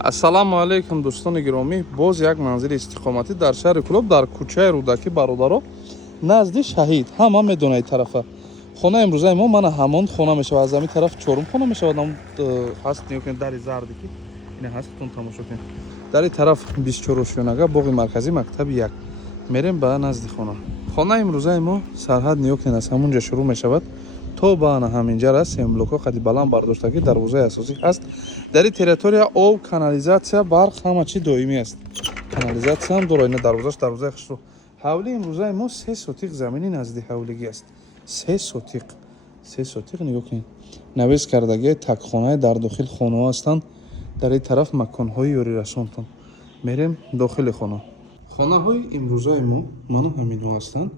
Ассалому алейкум дӯстони гиромӣ, боз як манзили истиқоматӣ дар шаҳри Кӯлоб дар кӯчаи Рӯдаки бародаро назди шаҳид. Ҳама медонад тарафа. Хона имрӯзаи мо мана ҳамон хона мешавад. Аз ҳамин тараф чорум хона мешавад. Ам ҳаст нигоҳ дари зарди ки ина ҳаст тун тамошо кунед. Дари тараф 24 ошёнага боғи марказӣ мактаби 1. Мерем ба назди хона. Хона имрӯзаи мо сарҳад нигоҳ кунед аз ҳамонҷа шурӯъ мешавад. То ба ана ҳаминҷа раст семблокҳо қади баланд бардоштагӣ дарвозаи асосӣ ҳаст. Дар ин территория об, канализатсия, барқ ҳама чи доимӣ аст. Канализатсияам дорад, ина дарвозааш дарвозаи хушрӯ. Ҳавлии имрӯзаи мо 3 сотиқ замини назди ҳавлигӣ аст. 3 сотиқ. 3 сотиқ нигоҳ кунед. Навис кардагии такхонаи дар дохил хонаҳо ҳастанд. Дар ин тараф маконҳои ёрирасонтон. Мерем дохили хона. Хонаҳои имрӯзаи мо мана ҳаминҳо ҳастанд.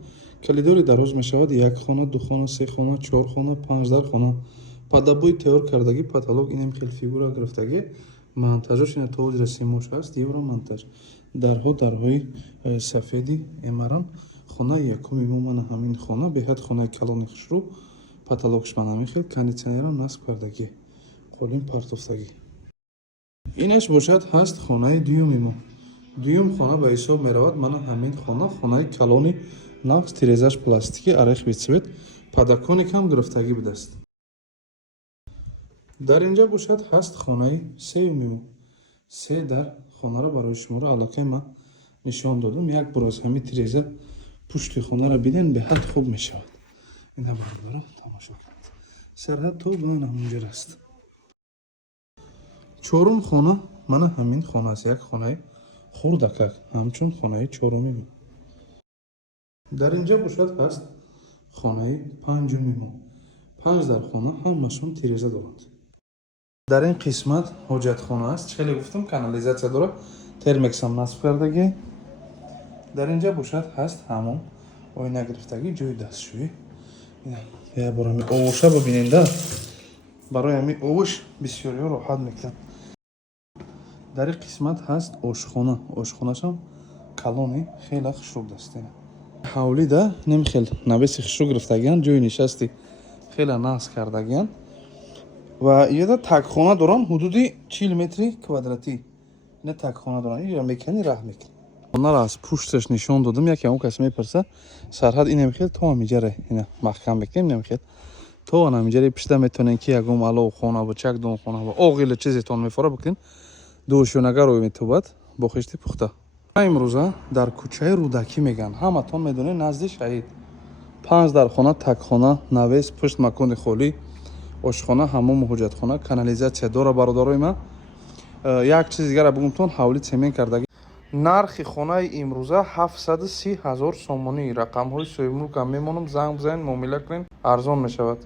Калидори дароз мешавад 1 хона, 2 хона, 3 хона, 4 хона, 5 дар хона. Падабои тайёр кардагӣ потолок инам хел фигура гирифтагӣ. Монтажош ина то ҳозира семош аст, евро монтаж. Дарҳои сафеди эмарам. Хонаи якуми мо мана ҳамин хона, беҳад хонаи калони хушрӯ. Потолокш мана ҳамин хел, кондитсионерам насб кардагӣ. Қолин партофтагӣ. Инаш бошад ҳаст хонаи дуюми мо. Дуюм хона ба ҳисоб меравад мана ҳамин хона, хонаи калони нақс тирезаш пластикӣ арехви цвет, падакони кам гирифтагӣ будааст. Дар инҷа бошад ҳаст хонаи сеюми мо. 3 дар хонаро барои шуморо аллакай ман нишон додам. Як бор аз ҳамин тиреза пушти хонаро биден беҳад хуб мешавад. Ина бардора тамошо кунед. Сарҳад то ба ана ҳамонҷа раст. Чорум хона мана ҳамин хона аст. Як хонаи хурдакак, ҳамчун хонаи чоруми мо. Дар инҷа бошад ҳаст хонаи панҷуми мо. 5 дар хона ҳамашон тиреза доранд. Дар ин қисмат ҳоҷатхона аст. Хеле гуфтам канализатсия дорад. Термексам насб кардагӣ. Дар инҷа бошад ҳаст ҳамон оина гирифтагӣ, ҷои дастшӯӣ. Я бор ҳамин овоша бибиненда. Барои ҳамин овош бисёриҳо роҳат мекунад. Дар ин қисмат ҳаст ошхона. Ошхонашам калони хеле хушрӯб дастина. Ҳавлида ним хел навеси хушрӯ гирифтагианд, ҷои нишасти хеле нағз кардагианд. Ва яда такхона доранд ҳудуди 40 метри квадратӣ. Ина такхона доранд. Ин мекани раҳ мекунад. Хонара аз пушташ нишон додам. Яке он кас мепарса, сарҳад ин мехел то ҳаминҷаре ина маҳкам мекунем намехел. То ана ҳаминҷаре пишта метонем ки ягон алов хона ва чакдон хона ва оғил чизетон мефора бикунем. Душонагаро метубад бо хишти пухта. Имрӯза дар кӯчаи Рӯдакӣ меган. Ҳаматон медонед назди шаҳид. 5 дар хона, такхона, навес, пушт макони холӣ, ошхона, ҳаммому ҳоҷатхона, канализатсия дора бародарои ман. Як чизи дигара бигумтон ҳавли цемент кардагӣ. Нархи хонаи имрӯза 730 000 сомонӣ. Рақамҳои соҳибмулкам мемонам, занг бизанед, муомила кунед, арзон мешавад.